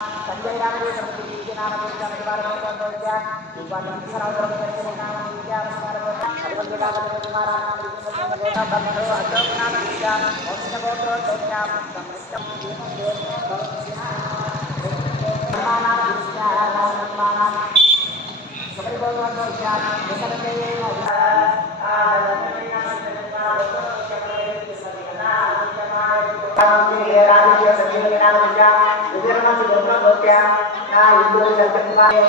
संजय नाम के प्रति के नाम के जन द्वार में तो क्या ऊपर में सराउंड में के नाम के अनुसार अवल के नाम के तुम्हारा नाम के गोता बंधो अशोक नाम के वंश गोत्र तो क्या समस्त नाम विद्या नाम सबरी गोत्र तो क्या निकल के राज्य सचिव के नाम क्या विद्यार्थी दोनों हो गया ना इंदौर जनता के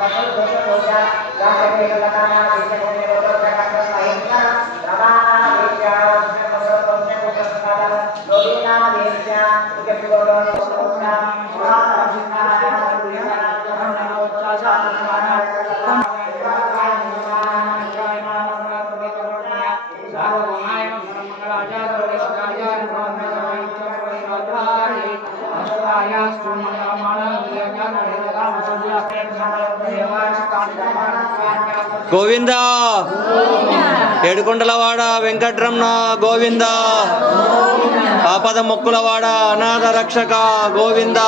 पसंद दोनों हो गया गांव के लगाना विषय होने वाला जगह का महिमा रमाना विद्या उसके मतलब उसने कुछ साधन लोभी नाम विद्या उसके पूर्ण सोचना पुराना जितना है दुनिया हम नाम चाचा हमारा గోవింద ఏడుకొండలవాడ వెంకటరమణ గోవింద ఆపద మొక్కులవాడ అనాథ రక్షక గోవింద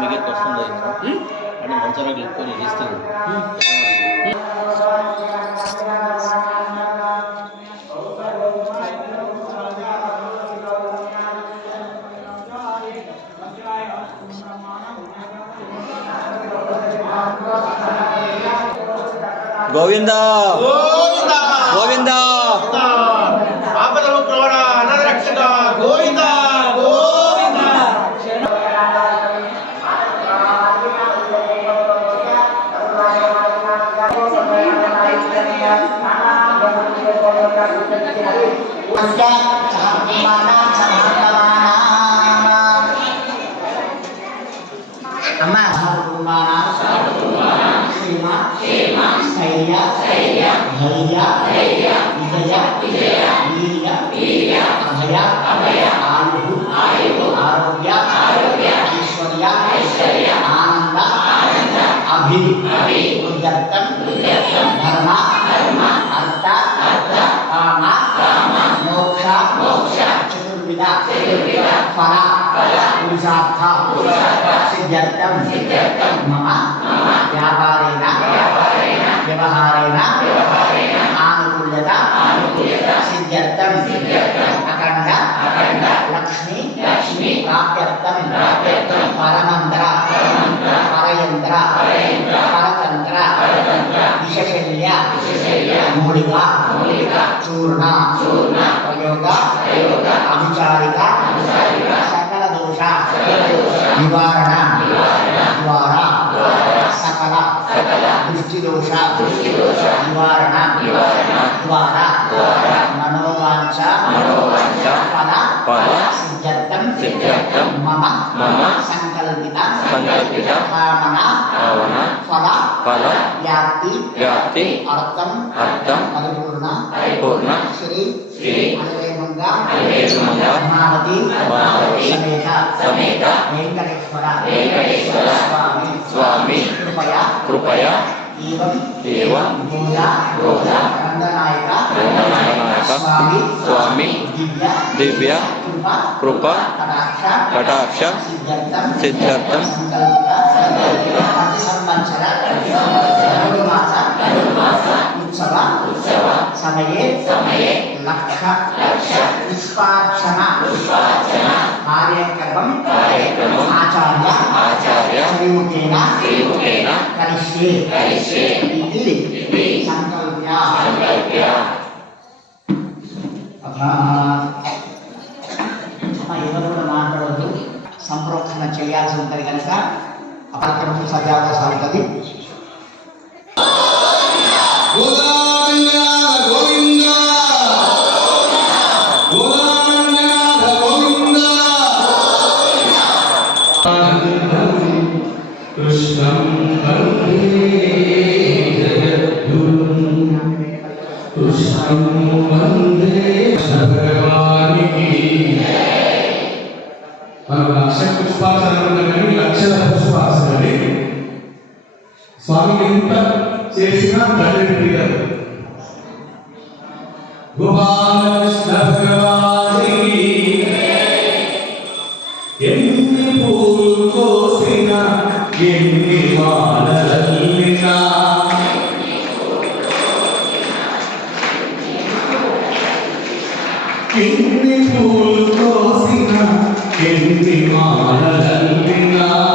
మిగతా వస్తుంది అని మంచాలకు ఎక్కువ ఇస్తాను గోవింద గోవింద ఆపద ముక్కులవాడ అనాథ రక్షక గోవింద గోవింద धर्म अर्थ काम मोक्ष चतुर्विध फल पुरुषार्थ सिद्ध्यर्थम मम व्यापारेण व्यवहारेण आनुकूल्यता सिद्ध्यर्थम अखंड लक्ष्मी प्राप्त्यर्थम परमंत्र परयंत्र परतंत्र विशेषल्य मूलिका चूर्ण प्रयोग अभिचारिक सकल दोष निवारण द्वारा सकल दृष्टि दोष निवारण द्वारा मनोवांच फल सिद्ध्यर्थम मम संकल्पित कामना फल व्याप्ति अर्थम परिपूर्ण श्री महावती समेत वेंकटेश्वर स्वामी कृपया एवं रोजा रंगनायक स्वामी दिव्य कृप कटाक्ष सिद्ध्यर्थम उत्सव समये लक्ष्य पुष्पार्चना कार्यक्रम आचार्य श्रीमुखेन करिष्ये इति संकल्प्य ఎవరు కూడా మాట్లాడవద్దు సంప్రోక్షణ చేయాల్సి ఉంటుంది కనుక ఆ కార్యక్రమం సజావుగా సాగుతుంది. కృష్ణం వందే జగద్గురుం కృష్ణం వందే భగవానికి. మనం లక్ష పుష్పాసనం కానీ లక్షల పుష్పాసనం స్వామికి ఎంత చేసినా తండ్రి ప్రియారు. గోపాలకృష్ణ భగవానికి ఎన్ని పూలు కోసినా ఎన్ని మాలల్లినా ఎన్ని పూలు కోసినా ఎన్ని మాలల్లినా